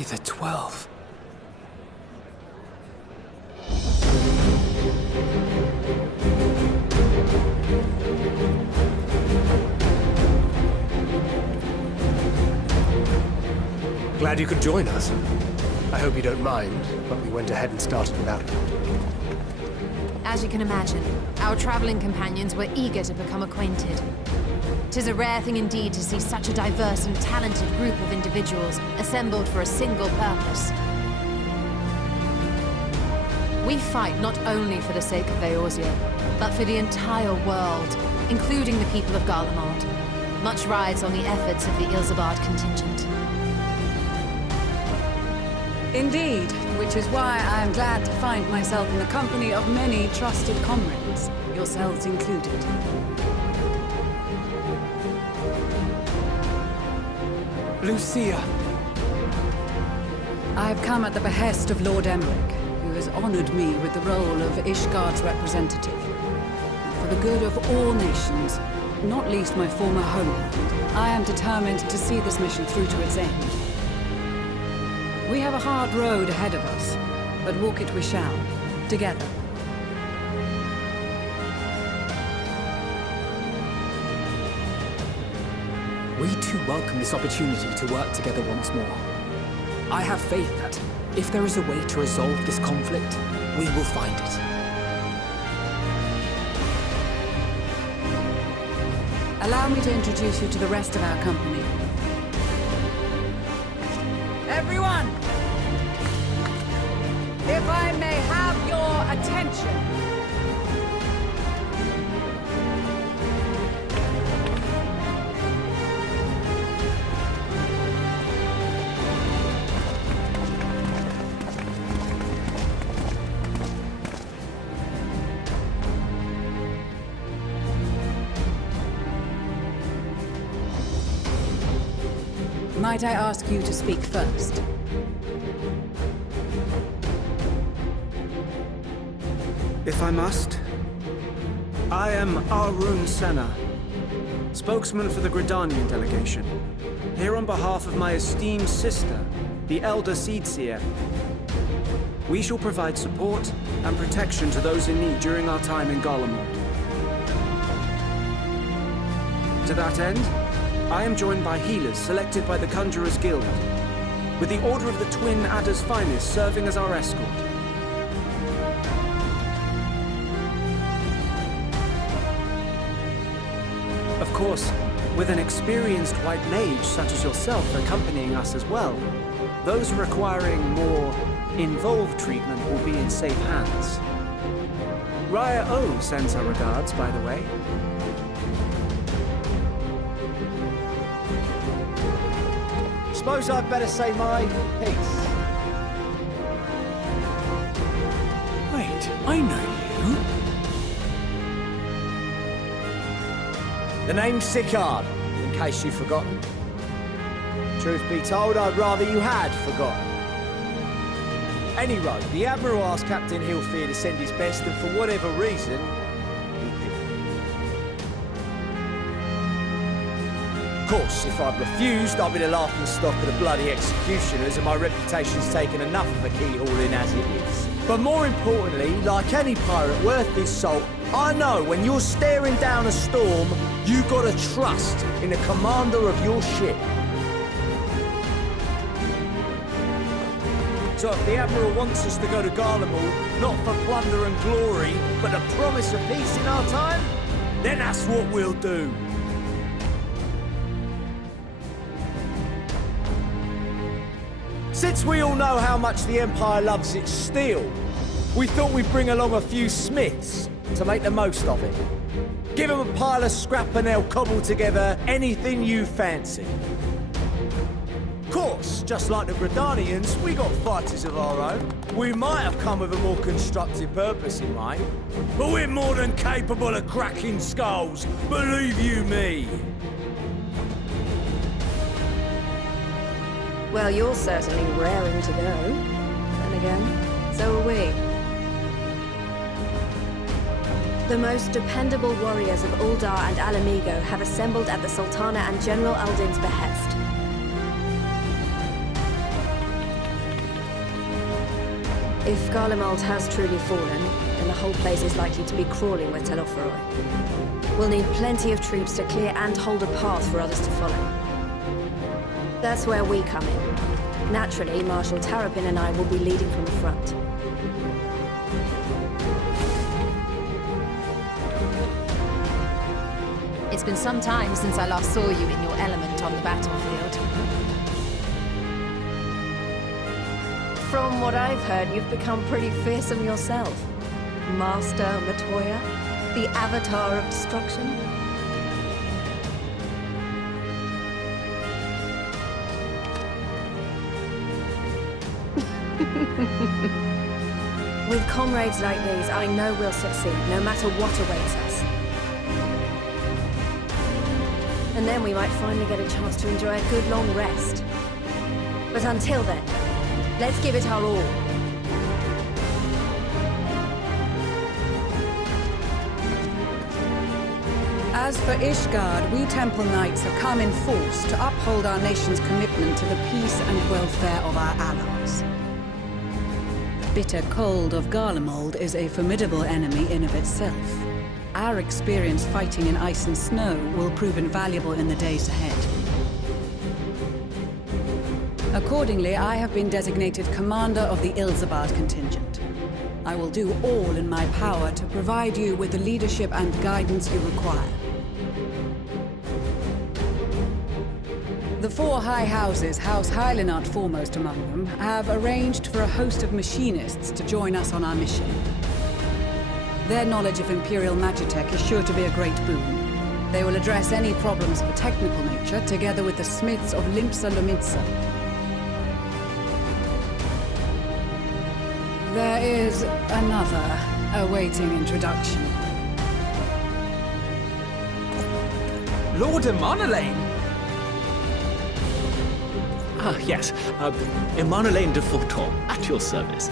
By the 12. Glad you could join us. I hope you don't mind, but we went ahead and started without you. As you can imagine, our traveling companions were eager to become acquainted. 'Tis a rare thing indeed to see such a diverse and talented group of individuals assembled for a single purpose. We fight not only for the sake of Eorzea, but for the entire world, including the people of Garlemald. Much rides on the efforts of the Ilsabard contingent. Indeed, which is why I am glad to find myself in the company of many trusted comrades, yourselves included. Lucia! I have come at the behest of Lord Emmerich, who has honored me with the role of Ishgard's representative. For the good of all nations, not least my former homeland, I am determined to see this mission through to its end. We have a hard road ahead of us, but walk it we shall, together. We too welcome this opportunity to work together once more. I have faith that, if there is a way to resolve this conflict, we will find it. Allow me to introduce you to the rest of our company. Everyone! If I may have your attention. Might I ask you to speak first? If I must. I am Arun Senna, spokesman for the Gridanian delegation, here on behalf of my esteemed sister, the Elder Seedseer. We shall provide support and protection to those in need during our time in Garlemald. To that end, I am joined by healers selected by the Conjurers Guild, with the Order of the Twin Adder's Finest serving as our escort. Of course, with an experienced white mage such as yourself accompanying us as well, those requiring more involved treatment will be in safe hands. Raya O sends her regards, by the way. Suppose I'd better say my piece. Wait, I know you. The name's Sicard, in case you've forgotten. Truth be told, I'd rather you had forgotten. Anyway, the Admiral asked Captain Hilfear to send his best, and for whatever reason, he picked me. Of course, if I'd refused, I'd be the laughing stock of the bloody executioners, and my reputation's taken enough of a keyhauling as it is. But more importantly, like any pirate worth his salt, I know when you're staring down a storm, you gotta trust in the commander of your ship. So if the Admiral wants us to go to Garlemald, not for plunder and glory, but the promise of peace in our time, then that's what we'll do. Since we all know how much the Empire loves its steel, we thought we'd bring along a few smiths to make the most of it. Give them a pile of scrap and they'll cobble together anything you fancy. Of course, just like the Gridanians, we got fighters of our own. We might have come with a more constructive purpose in mind, but we're more than capable of cracking skulls, believe you me. Well, you're certainly raring to go. Then again, so are we. The most dependable warriors of Uldar and Alamigo have assembled at the Sultana and General Aldin's behest. If Garlemald has truly fallen, then the whole place is likely to be crawling with Telophoroi. We'll need plenty of troops to clear and hold a path for others to follow. That's where we come in. Naturally, Marshal Tarapin and I will be leading from the front. It's been some time since I last saw you in your element on the battlefield. From what I've heard, you've become pretty fearsome yourself. Master Matoya, the Avatar of Destruction. With comrades like these, I know we'll succeed, no matter what awaits us. And then we might finally get a chance to enjoy a good long rest. But until then, let's give it our all. As for Ishgard, we Temple Knights have come in force to uphold our nation's commitment to the peace and welfare of our allies. The bitter cold of Garlemald is a formidable enemy in of itself. Our experience fighting in ice and snow will prove invaluable in the days ahead. Accordingly, I have been designated commander of the Ilzabard contingent. I will do all in my power to provide you with the leadership and guidance you require. The four high houses, House Hylinart foremost among them, have arranged for a host of machinists to join us on our mission. Their knowledge of Imperial Magitech is sure to be a great boon. They will address any problems of a technical nature, together with the smiths of Limpsa Lumitsa. There is another awaiting introduction. Lord Immersive! Ah, yes. Immersive de Forton, at your service.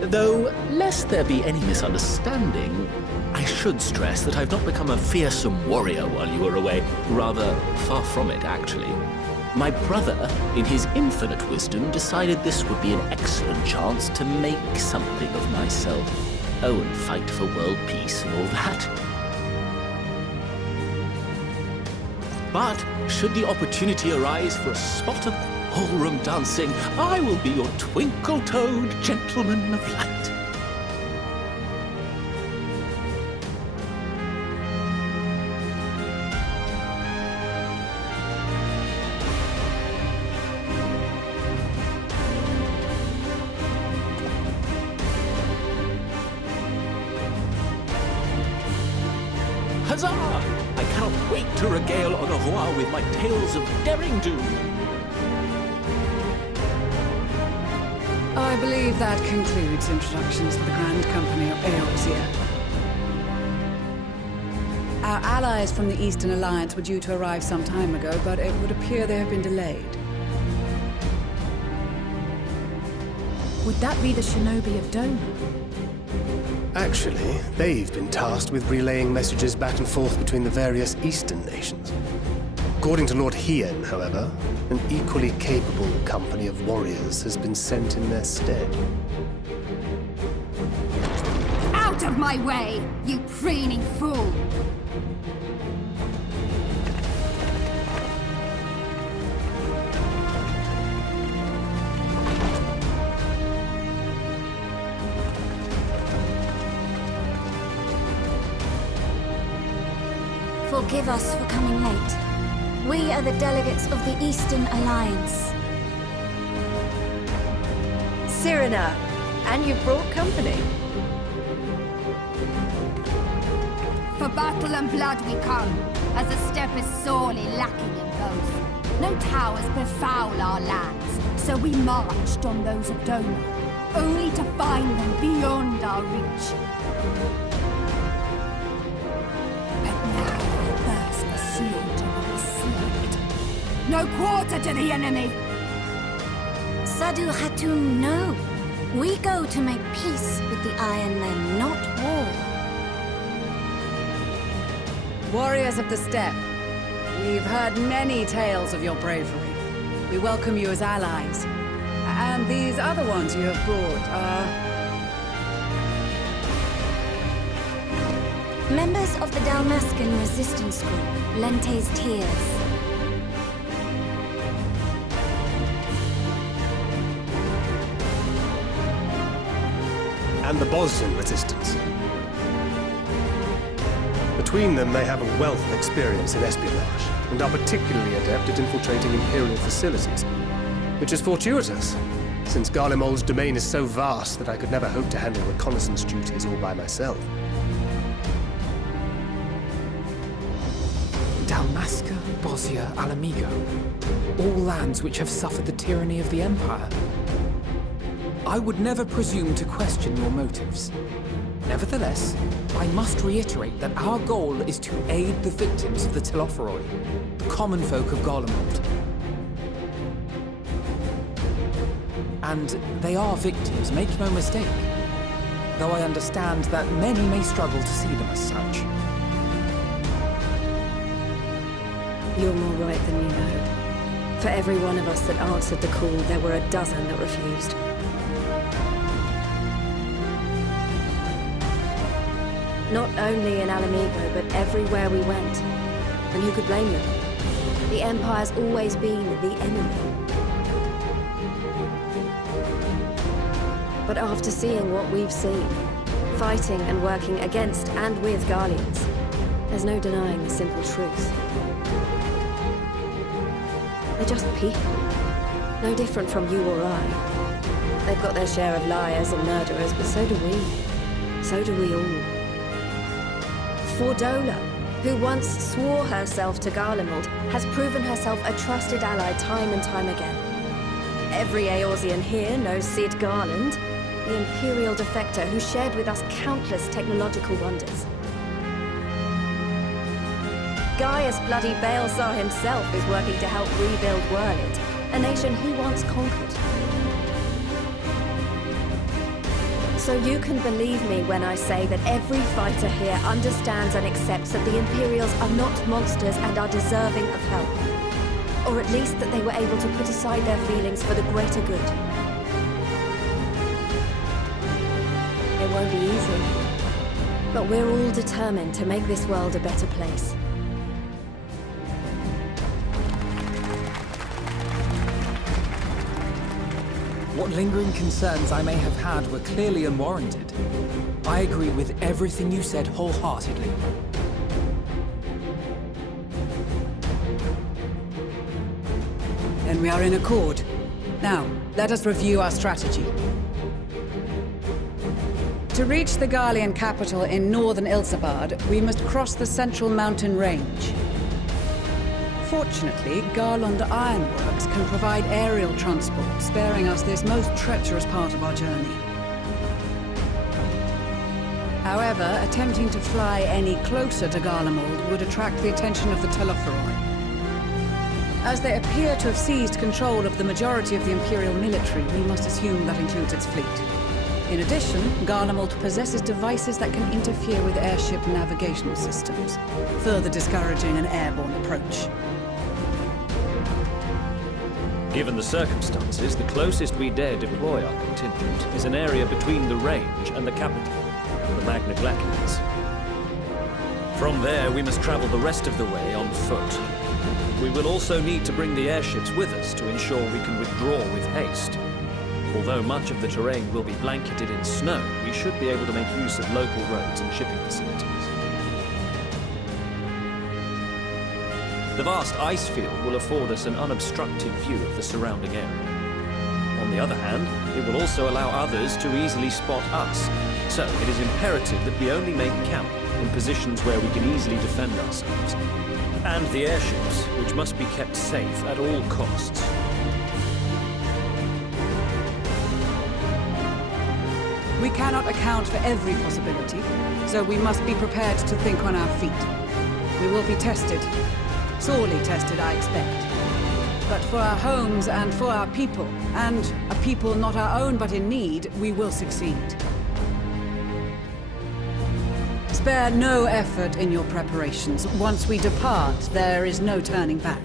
Though, lest there be any misunderstanding, I should stress that I've not become a fearsome warrior while you were away. Rather, far from it, actually. My brother, in his infinite wisdom, decided this would be an excellent chance to make something of myself. Oh, and fight for world peace and all that. But, should the opportunity arise for a spot of ballroom dancing, I will be your twinkle-toed gentleman of light. Huzzah! I cannot wait to regale Honohua with my tales of daring-do. I believe that concludes introductions for the Grand Company of Eorzea. Our allies from the Eastern Alliance were due to arrive some time ago, but it would appear they have been delayed. Would that be the shinobi of Doma? Actually, they've been tasked with relaying messages back and forth between the various Eastern nations. According to Lord Hien, however, an equally capable company of warriors has been sent in their stead. Out of my way, you preening fool! Forgive us for coming late. We are the delegates of the Eastern Alliance. Cyrena, and you've brought company. For battle and blood we come, as the steppe is sorely lacking in both. No towers befoul our lands, so we marched on those of Doma, only to find them beyond our reach. No quarter to the enemy! Sadu Hatun, no. We go to make peace with the Iron Men, not war. Warriors of the Steppe, we've heard many tales of your bravery. We welcome you as allies. And these other ones you have brought are... Members of the Dalmascan resistance group, Lente's Tears. And the Bosnian resistance. Between them, they have a wealth of experience in espionage, and are particularly adept at infiltrating Imperial facilities, which is fortuitous, since Garlemald's domain is so vast that I could never hope to handle reconnaissance duties all by myself. Dalmasca, Bosnia, Alamigo. All lands which have suffered the tyranny of the Empire. I would never presume to question your motives. Nevertheless, I must reiterate that our goal is to aid the victims of the Telophoroi, the common folk of Garlemald. And they are victims, make no mistake. Though I understand that many may struggle to see them as such. You're more right than you know. For every one of us that answered the call, there were a dozen that refused. Not only in Alamigo, but everywhere we went. And who could blame them? The Empire's always been the enemy. But after seeing what we've seen, fighting and working against and with Garleans, there's no denying the simple truth. They're just people. No different from you or I. They've got their share of liars and murderers, but so do we. So do we all. Fordola, who once swore herself to Garlemald, has proven herself a trusted ally time and time again. Every Eorzean here knows Cid Garland, the Imperial defector who shared with us countless technological wonders. Gaius bloody Baelsar himself is working to help rebuild Werland, a nation he once conquered. So you can believe me when I say that every fighter here understands and accepts that the Imperials are not monsters and are deserving of help. Or at least that they were able to put aside their feelings for the greater good. It won't be easy, but we're all determined to make this world a better place. What lingering concerns I may have had were clearly unwarranted. I agree with everything you said wholeheartedly. Then we are in accord. Now, let us review our strategy. To reach the Garlean capital in northern Ilsabard, we must cross the central mountain range. Fortunately, Garland Ironworks can provide aerial transport, sparing us this most treacherous part of our journey. However, attempting to fly any closer to Garlemald would attract the attention of the Telophoroi. As they appear to have seized control of the majority of the Imperial military, we must assume that includes its fleet. In addition, Garlemald possesses devices that can interfere with airship navigational systems, further discouraging an airborne approach. Given the circumstances, the closest we dare deploy our contingent is an area between the range and the capital, the Magna Glaciers. From there, we must travel the rest of the way on foot. We will also need to bring the airships with us to ensure we can withdraw with haste. Although much of the terrain will be blanketed in snow, we should be able to make use of local roads and shipping facilities. The vast ice field will afford us an unobstructed view of the surrounding area. On the other hand, it will also allow others to easily spot us, so it is imperative that we only make camp in positions where we can easily defend ourselves. And the airships, which must be kept safe at all costs. We cannot account for every possibility, so we must be prepared to think on our feet. We will be tested. Sorely tested, I expect. But for our homes and for our people, and a people not our own but in need, we will succeed. Spare no effort in your preparations. Once we depart, there is no turning back.